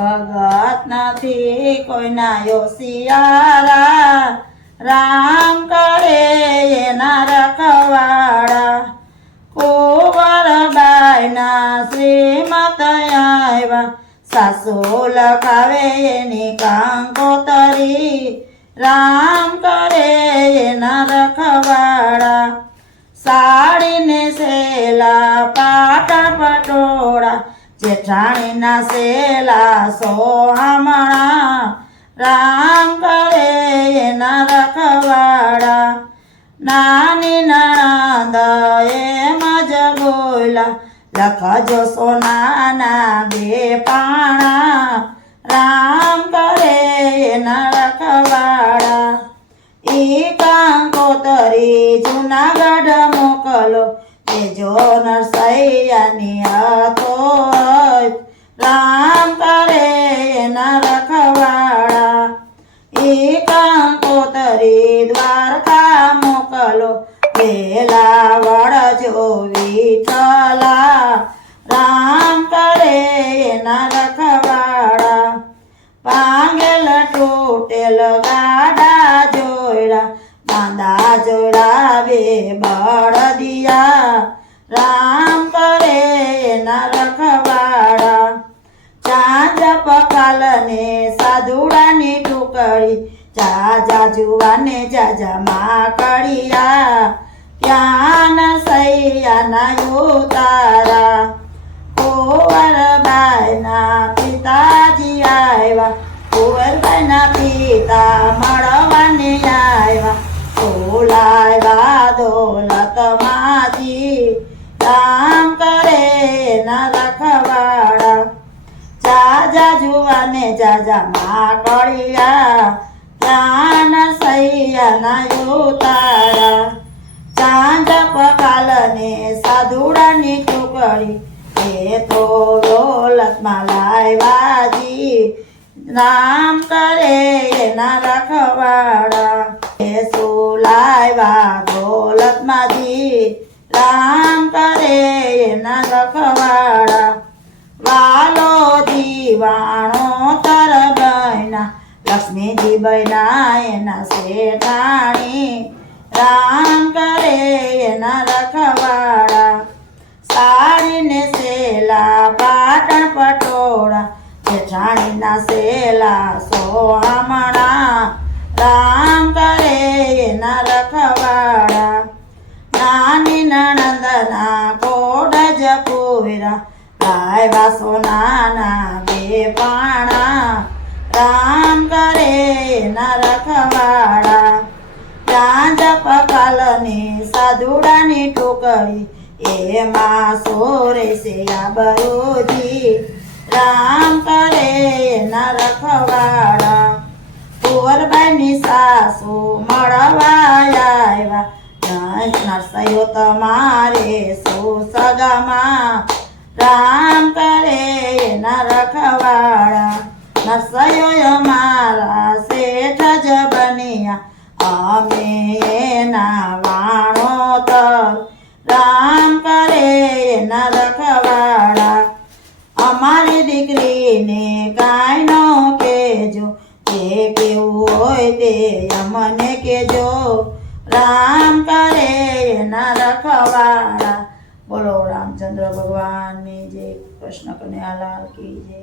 ભગત નથી કોઈના યોશિયારા, રામ કરે એના રખવાડા. કુંવરબાઈના શ્રીમત આવ્યા, સાસુ લખાવે એની કંકોતરી, રામ કરે એના રખવાડા. સાડીને સેલા પાટણ પટોળા, જેઠાણીના સેલા સોહામણા, રામ કરે એના રખવાડા. નાની નણંદ એમ જ બોલા, લખજો સોનાના બે પાણા, રામ કરે એના રખવાડા. ઈ કંકોતરી જૂનાગઢ મોકલો, તેજો નરસૈયાની હતો, રામ કરે એના રખવાડા. ઈ કંકોતરી દ્વારકા મોકલો, પેલા વળજો વિઠ્ઠલા, રામ કરે એના રખવાડા. પાંગેલ તૂટેલ ગાડા જોડા, બાંધા જોડા બે બળદિયા, રામ કરે એના રખવાડા. ચાંદ પકાલને સાધુડાની ટુકડી, જાજા જુવાને જાજા માકડિયા, ત્યાં નરસૈયાના ઉતારા. કુંવરબાઈના પિતાજી આવ્યા, કુંવરબાઈના પિતા મળવાને આવ્યા, બોલાવ્યા દોલતમાંથી, રામ કરે એના રખવાડા. જાજા જુવાને જાજા માકડિયા, ત્યાં નરસૈયાના ઉતારા. ચાંદ પકાલને સાધુડાની ટુકડી, એ તો દોલતમાં લાવ્યાજી, રામ કરે એના રખવાડા. એ સુલાવ્યા દોલતમાંથી, રામ કરે એના રખવાડા. વાલો દીવાણો તર બહેના, લક્ષ્મીજી બહેના એના શેઠાણી, રામ કરે એના રખવાડા. સાડીને સેલા પાટણ પટોળા, જેઠાણીના સેલા સોહામણા, રામ કરે એના રખવાડા. નાની નણંદના કોડજ પૂરા, લાવ્યા સોનાના બે પાણા, રામ કરે એના રખવાડા. ચાંદ પકાલની સાધુડાની ટુકડી, એમાં સોરે છે આબરૂજી, રામ કરે એના રખવાડા. કુંવરબાઈની સાસુ મળવા આવ્યા, નરસૈયો તમારે સુસગામાં, રામ કરે એના રખવાડા. નરસૈયો અમારા શેઠ જ બન્યા, અમે એના વાણોતર, રામ કરે એના રખવાડા. અમારી દીકરીને કાંઈ ન કહેજો, જે કેવું હોય તે અમને કહેજો, રામ કરે એના રખવાડા. બોલો રામચંદ્ર ભગવાનની જય, કૃષ્ણ કનૈયાલાલ કી જય.